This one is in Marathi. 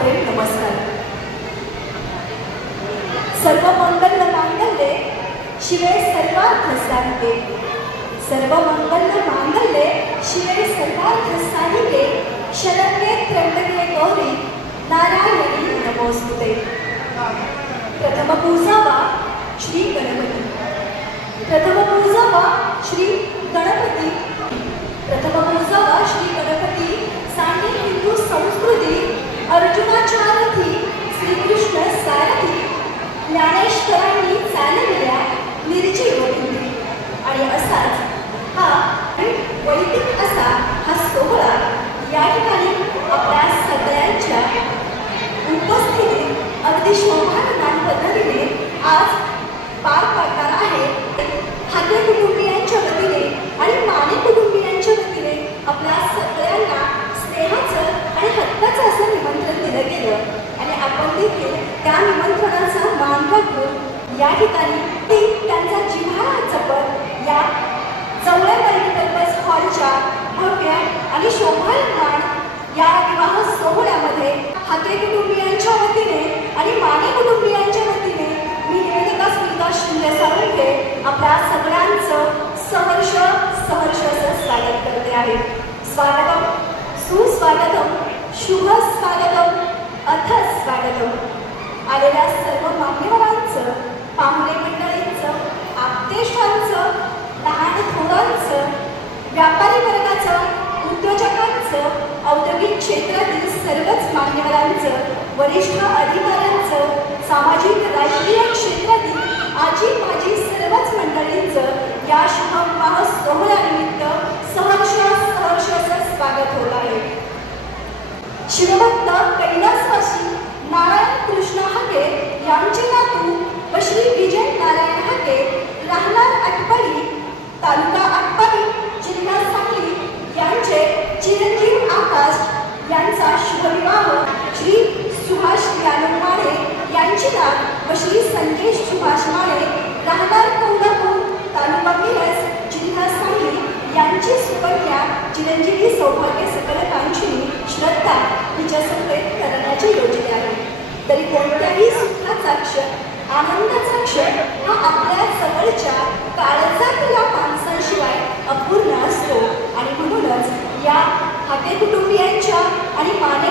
प्रेम नमस्कार. सर्व मंगल मांगल्ये शिवे सर्वार्थ साधिके. सर्व मंगल मांगल्ये शिवे सर्वार्थ साधिके. शरण्ये त्र्यंबके गौरी नारायणी नमोस्तुते. प्रथम पूजावा श्री गणपती. प्रथम पूजावा श्री गणपती. प्रथम पूजावा श्री गणपती. सांगी हिंदू संस्कृती अर्जुनाचारथी श्रीकृष्ण सारथी. ज्ञानेश्वरांनी चाललेल्या निर्जीव हिंदी. आणि असाच हा वैदिक असा हा सोहळा या ठिकाणी आपल्या सगळ्यांच्या उपस्थितीत अगदी शोभायमान पद्धतीने आज पार पाडणार आहे. हाके कुटुंबियांच्या वतीने आणि माने कुटुंबियांच्या वतीने आपल्या सगळ्यांना स्नेहाचं आणि हक्काचं असं निमंत्रण दिलं गेलं आणि आपण देखील त्या निमंत्रणाचा मान राखून या ठिकाणी त्यांचा जिव्हाळा जपत या जवळ मल्टीपर्पज हॉलच्या भव्य आणि शोभायमान या विवाह सोहळ्यामध्ये हाके कुटुंबियांच्या वतीने आणि माने कुटुंबियांच्या वतीने मी निवेदिका स्मिता शिंदे साळुंखे आपल्या सगळ्यांचं सहर्ष असं स्वागत करते आहे. स्वागतम, सुस्वागतम, शुभ स्वागतम, अथ स्वागतम. आलेल्या सर्व मान्यवरांचं, पाहुणे मंडळींचं, आप्तेष्टांचं, लहान थोरांचं, व्यापारी वर्गाचं, उद्योजकांचं, औद्योगिक क्षेत्रातील सर्वच मान्यवरांचं, वरिष्ठ अधिकाऱ्यांचं, सामाजिक राजकीय क्षेत्रातील आजी माजी सर्वच मंडळींचं या शुभविवाह सोहळ्यानिमित्त सहर्ष स्वागत होत आहे. शिवभक्त कैलासवासी नारायण कृष्ण हाके यांचे नातू व श्री विजय नारायण हाके राहणार आटपाडी, तालुका आटपाडी, जिल्हा सांगली यांचे चिरंजीव आकाश यांचा शुभविवाह श्री सुभाष यादव माळे यांची नात व श्री संदेश सुभाष माळे राहणार कोल्हापूर, तालुका मिरज, जिल्हा सांगली यांची सुकन्या चिरंजीवी सौभाग्य सकल कांक्षिणी श्रद्धा हिच्या संकेत करण्याचे योजले आहे. तरी कोणत्याही सुखाचा क्षण, आनंदाचा क्षण हा आपल्या जवळच्या काळजातल्या माणसांशिवाय अपूर्ण असतो आणि म्हणूनच या हाके कुटुंबियांच्या आणि माने